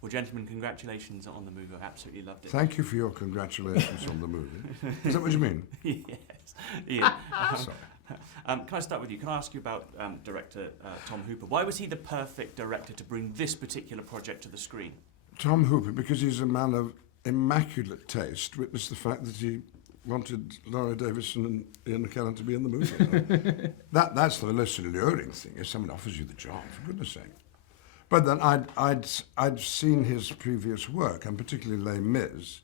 Well, gentlemen, congratulations on the movie. I absolutely loved it. Thank you for your congratulations on the movie. Is that what you mean? Yes. Ian, Sorry. can I start with you? Can I ask you about director Tom Hooper? Why was he the perfect director to bring this particular project to the screen? Tom Hooper, because he's a man of immaculate taste, witness the fact that he wanted Laurie Davidson and Ian McKellen to be in the movie. That's the most alluring thing, if someone offers you the job, for goodness sake. But then I'd seen his previous work, and particularly Les Mis,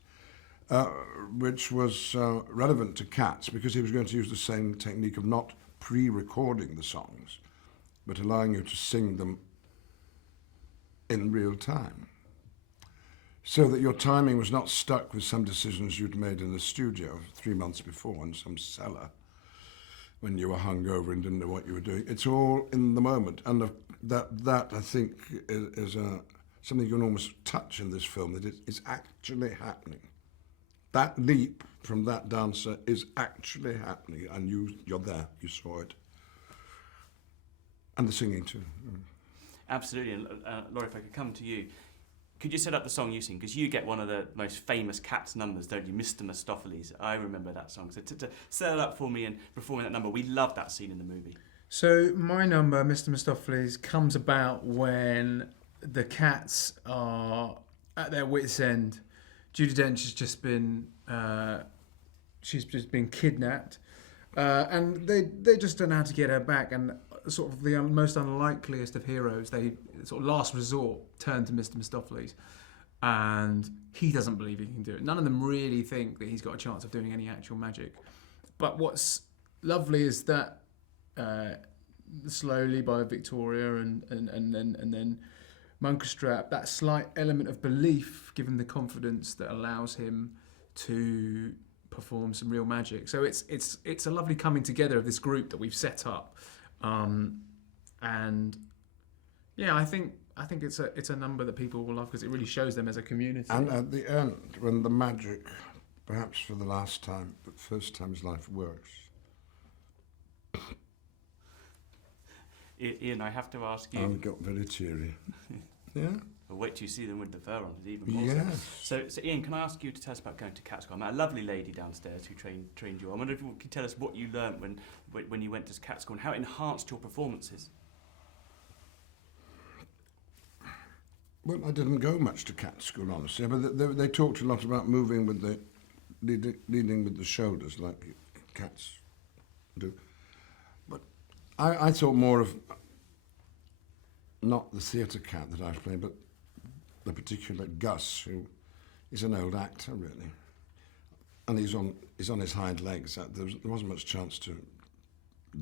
which was relevant to Cats because he was going to use the same technique of not pre-recording the songs, but allowing you to sing them in real time, so that your timing was not stuck with some decisions you'd made in the studio 3 months before in some cellar when you were hungover and didn't know what you were doing. It's all in the moment, and that I think is something you can almost touch in this film, that it's actually happening. That leap from that dancer is actually happening, and you're there, you saw it. And the singing too. Absolutely. And Laurie, if I could come to you, could you set up the song you sing? Because you get one of the most famous Cats numbers, don't you? Mr. Mistoffelees. I remember that song. So to set it up for me and performing that number, we love that scene in the movie. So my number, Mr. Mistoffelees, comes about when the Cats are at their wits' end. Judi Dench has just been, she's just been kidnapped, and they just don't know how to get her back. And sort of the most unlikeliest of heroes, they sort of last resort turn to Mr. Mistoffelees, and he doesn't believe he can do it. None of them really think that he's got a chance of doing any actual magic. But what's lovely is that slowly by Victoria and then Munkustrap, that slight element of belief, given the confidence that allows him to perform some real magic. So it's a lovely coming together of this group that we've set up, and yeah, I think it's a number that people will love because it really shows them as a community. And at the end, when the magic, perhaps for the last time, but first time his life works. Ian, I have to ask you. I got very teary. Yeah? Well, wait till you see them with the fur on, it's even more so. So Ian, can I ask you to tell us about going to Cat School? I met a lovely lady downstairs who trained you. I wonder if you could tell us what you learnt when you went to Cat School and how it enhanced your performances. Well, I didn't go much to Cat School, honestly, but they talked a lot about moving with the leading with the shoulders, like cats do. But I thought more of not the theatre cat that I was playing, but the particular Gus, who is an old actor, really, and he's on his hind legs. There wasn't much chance to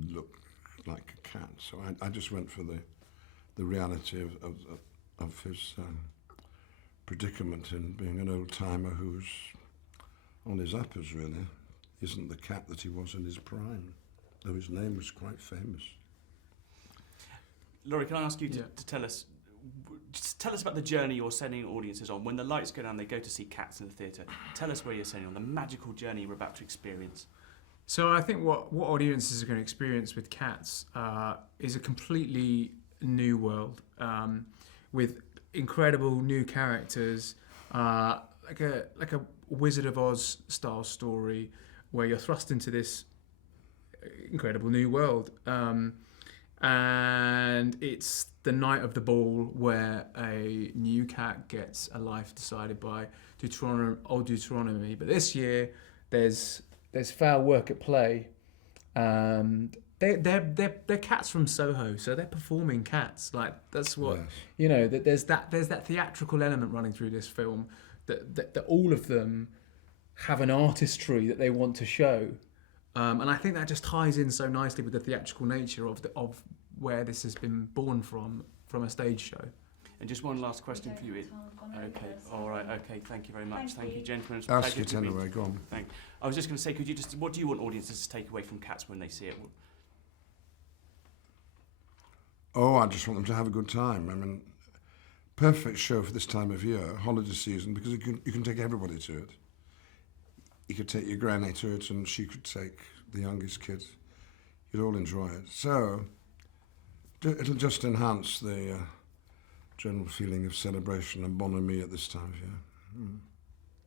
look like a cat, so I just went for the reality of his predicament in being an old-timer who's on his uppers, really. Isn't the cat that he was in his prime, though his name was quite famous. Laurie, can I ask you to tell us about the journey you're sending audiences on? When the lights go down, they go to see Cats in the theatre. Tell us where you're sending on, the magical journey we're about to experience. So I think what audiences are going to experience with Cats is a completely new world, with incredible new characters, like a Wizard of Oz style story, where you're thrust into this incredible new world. And it's the night of the ball where a new cat gets a life decided by Deuteronomy. But this year, there's foul work at play. They're cats from Soho, so they're performing cats. Like that's what There's that theatrical element running through this film that all of them have an artistry that they want to show. And I think that just ties in so nicely with the theatrical nature of where this has been born from a stage show. And just one last question for you. Okay, all right, okay, thank you very much. Thank you, gentlemen. It's a Ask pleasure it to anyway, meet. go on. I was just going to say, what do you want audiences to take away from Cats when they see it? Oh, I just want them to have a good time. I mean, perfect show for this time of year, holiday season, because you can take everybody to it. You could take your granny to it, and she could take the youngest kid. You'd all enjoy it. So it'll just enhance the general feeling of celebration and bonhomie at this time of year.